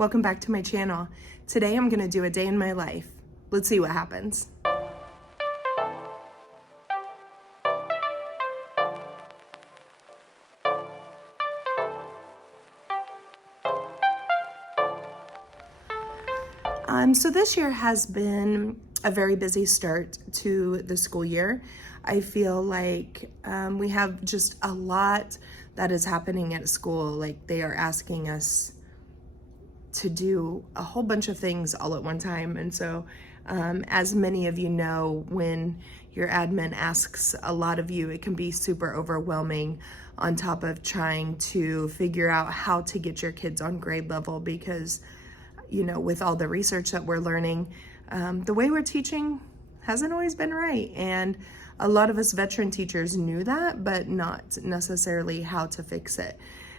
Welcome back to my channel. Today I'm gonna do a day in my life. Let's see what happens. So this year has been a very busy start to the school year. I feel like we have just a lot that is happening at school. Like they are asking us to do a whole bunch of things all at one time. And so as many of you know, when your admin asks a lot of you, it can be super overwhelming on top of trying to figure out how to get your kids on grade level because, you know, with all the research that we're learning, the way we're teaching hasn't always been right. And a lot of us veteran teachers knew that, but not necessarily how to fix it.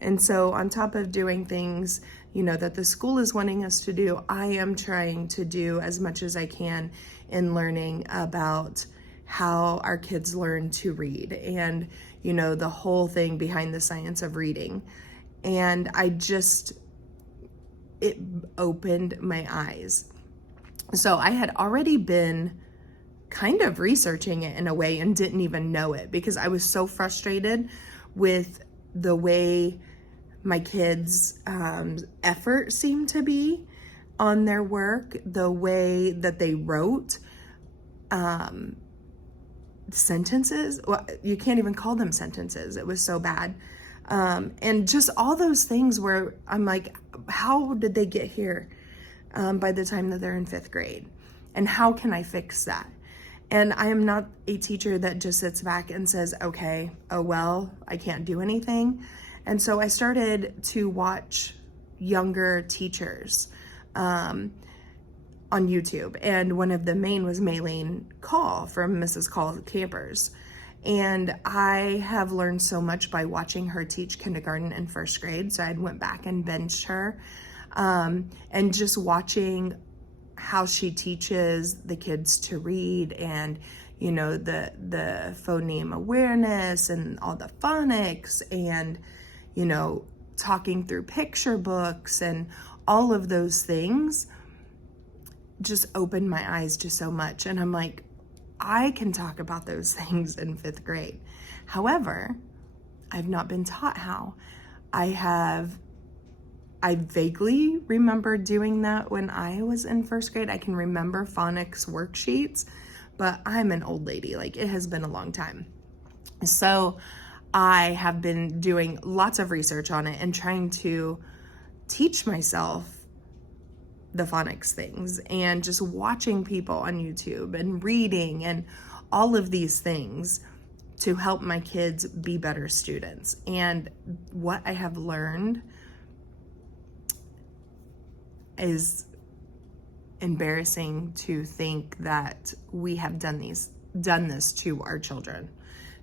And so on top of doing things, you know, that the school is wanting us to do, I am trying to do as much as I can in learning about how our kids learn to read and, you know, the whole thing behind the science of reading. And it opened my eyes. So I had already been kind of researching it in a way and didn't even know it because I was so frustrated with the way my kids' effort seemed to be on their work, the way that they wrote sentences. Well, you can't even call them sentences. It was so bad. And just all those things where I'm like, how did they get here by the time that they're in 5th grade? And how can I fix that? And I am not a teacher that just sits back and says, okay, oh well, I can't do anything. And so I started to watch younger teachers on YouTube. And one of the main was Maylene Call from Mrs. Call Campers. And I have learned so much by watching her teach kindergarten and 1st grade. So I went back and binged her and just watching how she teaches the kids to read and, you know, the phoneme awareness and all the phonics and, you know, talking through picture books and all of those things just opened my eyes to so much. And I'm like, I can talk about those things in 5th grade. However, I've not been taught how. I vaguely remember doing that when I was in 1st grade. I can remember phonics worksheets, but I'm an old lady. Like, it has been a long time. So I have been doing lots of research on it and trying to teach myself the phonics things and just watching people on YouTube and reading and all of these things to help my kids be better students. And what I have learned is embarrassing to think that we have done this to our children,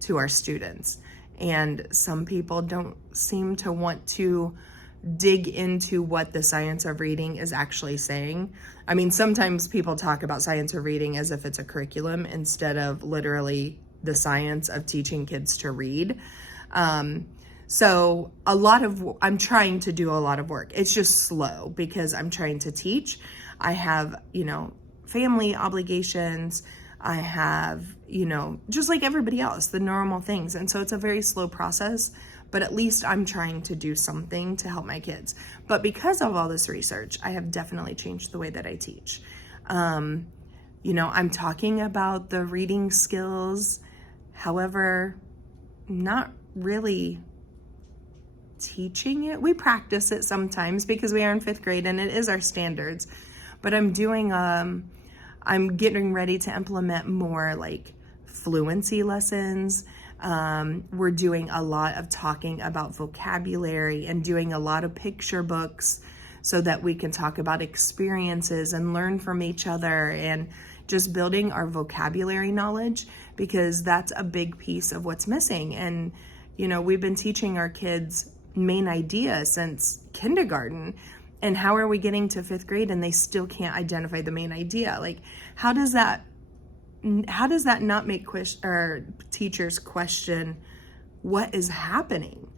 to our students. And some people don't seem to want to dig into what the science of reading is actually saying. I mean, sometimes people talk about science of reading as if it's a curriculum instead of literally the science of teaching kids to read. So I'm trying to do a lot of work. It's just slow because I'm trying to teach. I have, you know, family obligations. I have, you know, just like everybody else, the normal things. And so it's a very slow process, but at least I'm trying to do something to help my kids. But because of all this research, I have definitely changed the way that I teach. You know, I'm talking about the reading skills, however, not really teaching it. We practice it sometimes because we are in 5th grade and it is our standards, but I'm getting ready to implement more like fluency lessons. We're doing a lot of talking about vocabulary and doing a lot of picture books so that we can talk about experiences and learn from each other and just building our vocabulary knowledge, because that's a big piece of what's missing. And, you know, we've been teaching our kids main idea since kindergarten. And how are we getting to 5th grade and they still can't identify the main idea? Like, how does that not make teachers question what is happening?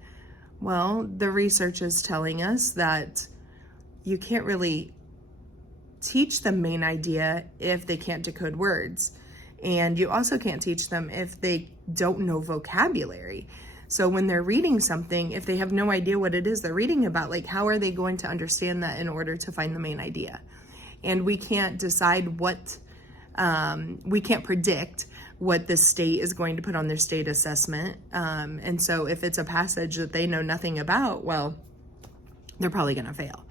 Well, the research is telling us that you can't really teach them main idea if they can't decode words. And you also can't teach them if they don't know vocabulary. So when they're reading something, if they have no idea what it is they're reading about, like how are they going to understand that in order to find the main idea? And we can't decide what, we can't predict what the state is going to put on their state assessment. And so if it's a passage that they know nothing about, well, they're probably gonna fail.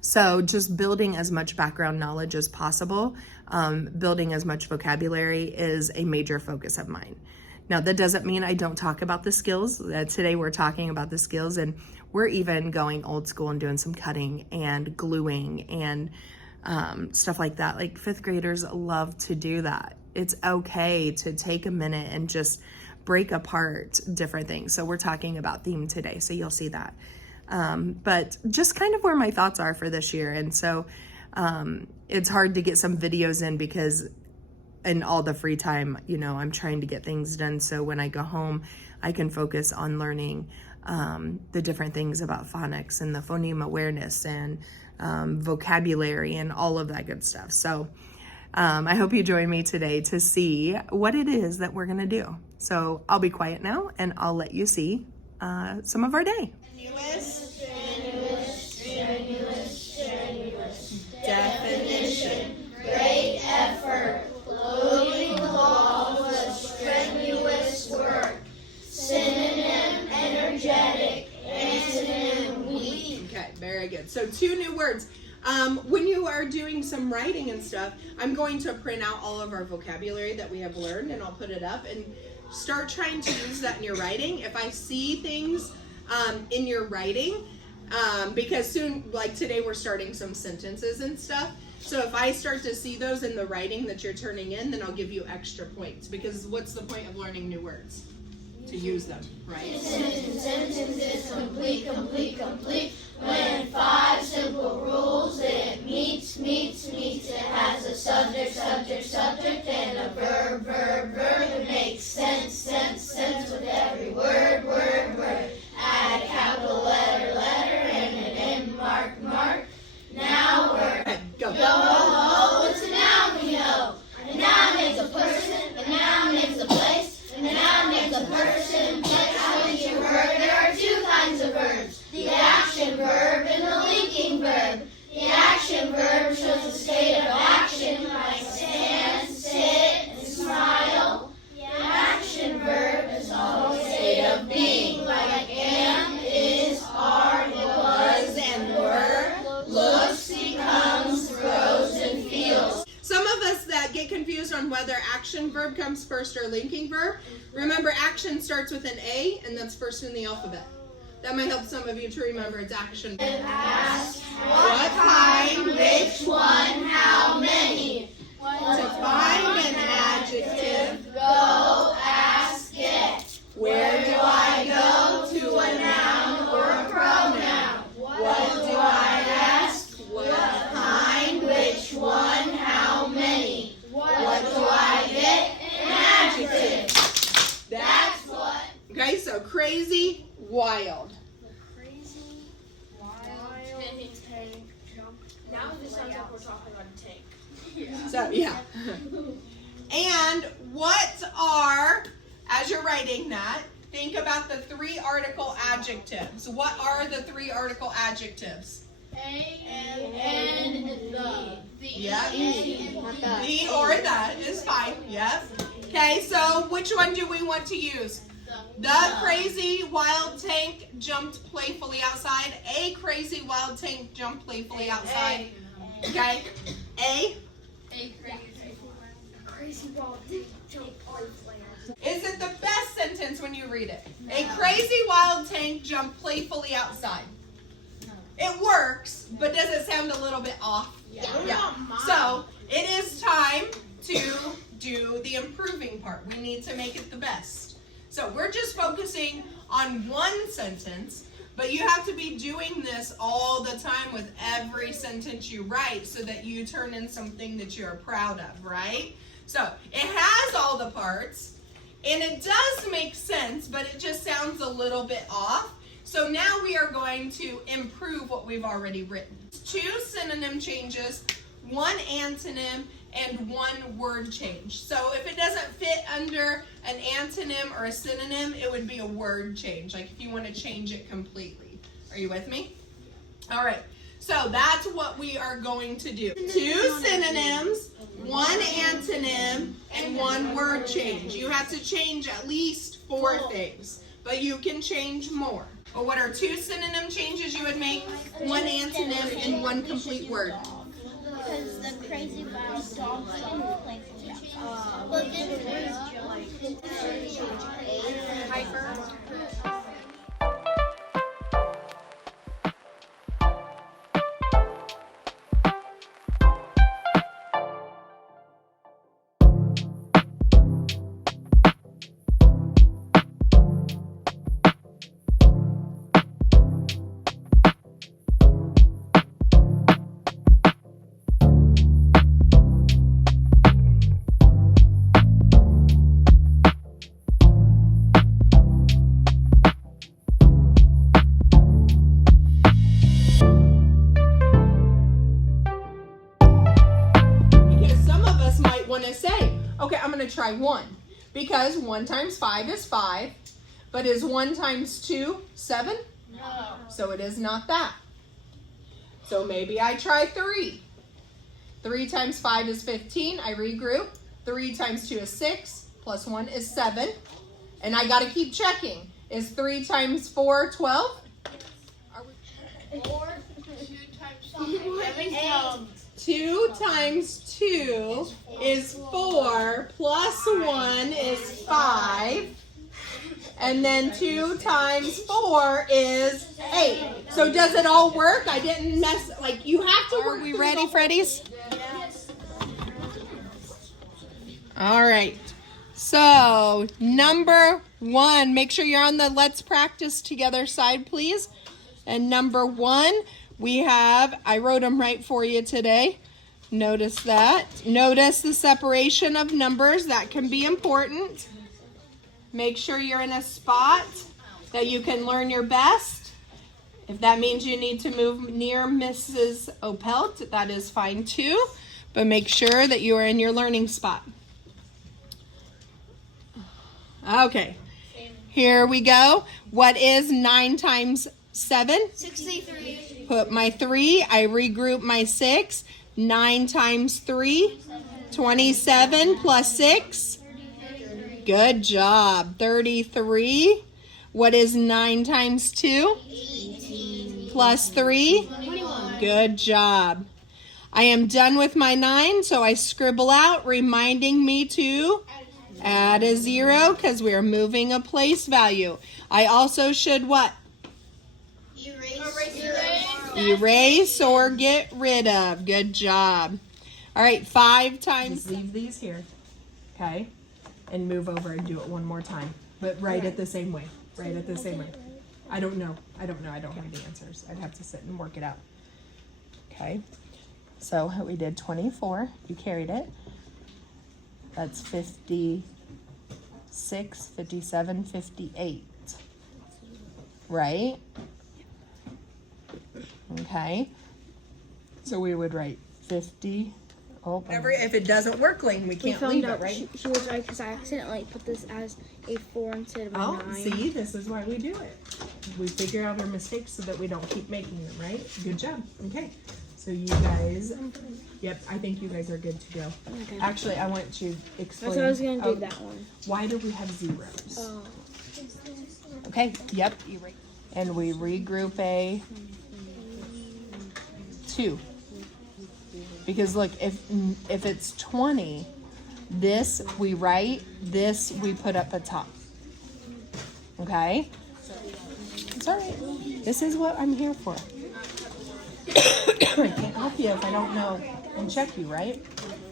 So just building as much background knowledge as possible, building as much vocabulary is a major focus of mine. Now, that doesn't mean I don't talk about the skills. Today we're talking about the skills, and we're even going old school and doing some cutting and gluing and stuff like that. Like 5th graders love to do that. It's okay to take a minute and just break apart different things. So we're talking about theme today, so you'll see that. But just kind of where my thoughts are for this year. And so it's hard to get some videos in because in all the free time, you know, I'm trying to get things done. So when I go home, I can focus on learning the different things about phonics and the phoneme awareness and vocabulary and all of that good stuff. So I hope you join me today to see what it is that we're gonna do. So I'll be quiet now and I'll let you see some of our day. Strenuous. Definition. Great effort. Loading laws of strenuous work. Synonym, energetic. Antonym, weak. Okay, very good. So 2 new words. When you are doing some writing and stuff, I'm going to print out all of our vocabulary that we have learned, and I'll put it up and start trying to use that in your writing. If I see things in your writing, because soon, like today, we're starting some sentences and stuff. So if I start to see those in the writing that you're turning in, then I'll give you extra points, because what's the point of learning new words? To use them, right? Sentence is complete. When 5 simple rules it meets. It has a subject, and a verb. It makes sense with every word. Add a capital letter, and an end mark. Now we're Go. It's a noun we know. A noun is a person, a noun is a place, and a noun is a person. Place, which you heard, there are 2 kinds of verbs. The action verb and the linking verb. The action verb shows a state of action like stand, sit, and smile. The action verb is also a state of being like am, is, are, was, and were. Looks, becomes, grows, and feels. Some of us that get confused on whether action verb comes first or linking verb, remember action starts with an A, and that's first in the alphabet. That might help some of you to remember it's action. Ask what kind, which one, how many. To find an adjective, Go ask it. where do I go? To a noun or a pronoun. What do I ask? What kind, which one, how many. What do I get? An adjective. That's what. Okay, so crazy, wild. Crazy, wild, tank, jump. Now this sounds like we're talking about a tank. So, yeah. And what are, as you're writing that, think about the 3 article adjectives. What are the 3 article adjectives? Yep. The or the is fine. Yep. Okay, so which one do we want to use? The crazy wild tank jumped playfully outside. A crazy wild tank jumped playfully outside. Okay. A. Crazy wild tank jump playfully outside. Is it the best sentence when you read it? A crazy wild tank jumped playfully outside. It works, but does it sound a little bit off? Yeah. So it is time to do the improving part. We need to make it the best. So we're just focusing on one sentence, but you have to be doing this all the time with every sentence you write so that you turn in something that you're proud of, right? So it has all the parts, and it does make sense, but it just sounds a little bit off. So now we are going to improve what we've already written. 2 synonym changes, 1 antonym, and 1 word change. So if it doesn't fit under an antonym or a synonym, it would be a word change, like if you want to change it completely. Are you with me? All right, so that's what we are going to do. 2 synonyms, 1 antonym, and 1 word change. You have to change at least 4 things, but you can change more. Well, what are 2 synonym changes you would make? 1 antonym and 1 complete word. Because the crazy wild dog plays but then Hyper. Okay, I'm going to try 1 because 1 times 5 is 5, but is 1 times 2 7? No. So it is not that. So maybe I try 3. 3 times 5 is 15. I regroup. 3 times 2 is 6, plus 1 is 7. And I got to keep checking. Is 3 times 4 12? 4, 2 times 2 times 2 is 4, plus 1 is 5, and then 2 times 4 is 8. So does it all work? I didn't mess, like you have to work. Are we ready, Freddies? Yes. All right. So number 1, make sure you're on the let's practice together side, please. And number 1, we have, I wrote them right for you today. Notice that. Notice the separation of numbers. That can be important. Make sure you're in a spot that you can learn your best. If that means you need to move near Mrs. Opelt, that is fine too. But make sure that you are in your learning spot. Okay. Here we go. What is 9 times 7? 63. Put my 3. I regroup my 6. 9 times 3. 27 plus 6. Good job. 33. What is 9 times 2? 18. Plus 3. 21. Good job. I am done with my 9, so I scribble out, reminding me to add a 0 because we are moving a place value. I also should what? Erase or get rid of. Good job. All right, 5 times. Just leave these here, okay? And move over and do it one more time. But write it the same way. Write it the same way. I don't know. I don't have the answers. I'd have to sit and work it out. Okay. So we did 24. You carried it. That's 56, 57, 58. Right? Okay. So we would write 50. Oh, if it doesn't work, Lane, we can't leave it, right? She was right because I accidentally put this as a 4 instead of a 9. See, this is why we do it. We figure out our mistakes so that we don't keep making them, right? Good job. Okay. So you guys, yep, I think you guys are good to go. Okay. Actually, I want to explain. That's what I was going to do, that one. Why do we have zeros? Oh. Okay, yep. And we regroup a 2. Because look, if it's 20, this we write, this we put up at top. Okay? It's all right. This is what I'm here for. I can't help you if I don't know and check you, right?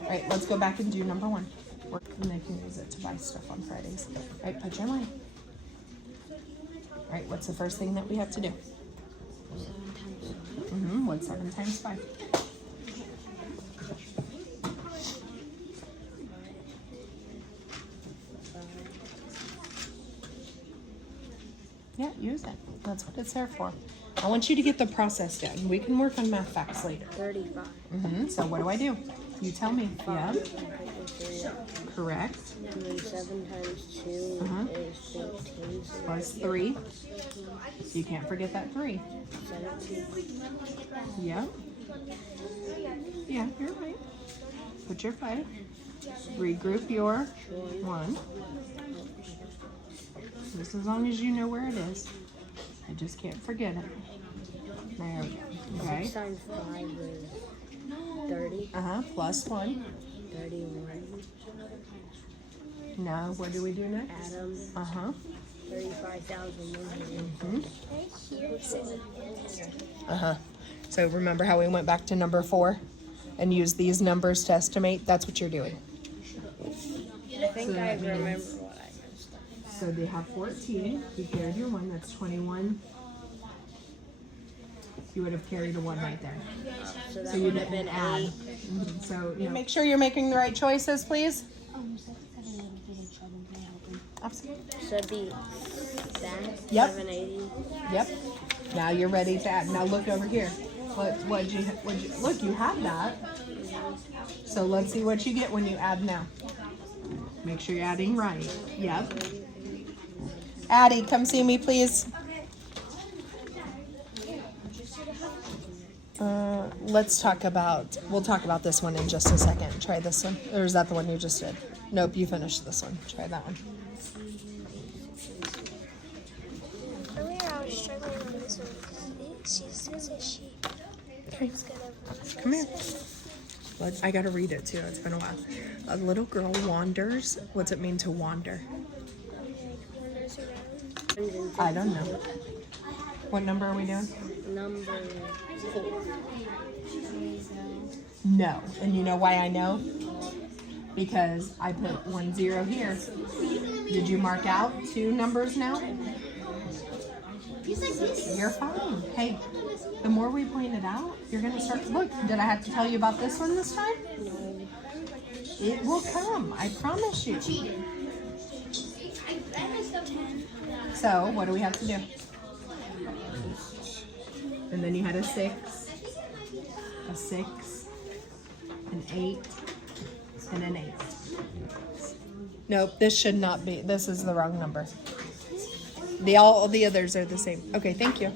All right, let's go back and do number 1. And they can use it to buy stuff on Fridays. All right, put your line. All right, what's the first thing that we have to do? 7 times 5. What's 7 times 5? Yeah, use it. That's what it's there for. I want you to get the process done. We can work on math facts later. 35. So what do? You tell me. Yeah. Correct. And then 7 times 2 is 14. Plus 3. You can't forget that 3. 17. Yeah. Yeah, you're right. Put your 5. Regroup your 1. Just as long as you know where it is. I just can't forget it. There we go. Okay. 6 times 5 is 30. Plus 1. 31. Now, what do we do next? Adam. 35,100. So remember how we went back to number 4 and used these numbers to estimate? That's what you're doing. I think I remember what I missed. So they have 14. You carried your 1. That's 21. You would have carried a 1 right there. So that So you would have didn't been add. 8. So make sure you're making the right choices, please. Absolutely. So it'd be that. Yep. 780. Yep. Now you're ready to add. Now look over here. What'd you look? You have that. So let's see what you get when you add now. Make sure you're adding right. Yep. Addie, come see me, please. We'll talk about this one in just a second. Try this one. Or is that the one you just did? Nope, you finished this one. Try that one. Earlier I was struggling on this one. She says that she is gonna. Come here. I gotta read it too. It's been a while. A little girl wanders. What's it mean to wander? Wanders around. I don't know. What number are we doing? Number 4. No. And you know why I know? Because I put 1 0 here. Did you mark out 2 numbers now? You're fine. Hey, the more we point it out, you're going to start. Look, did I have to tell you about this one this time? It will come. I promise you. So, what do we have to do? And then you had a 6, an 8, and an 8. Nope, this should not be. This is the wrong number. All the others are the same. Okay, thank you.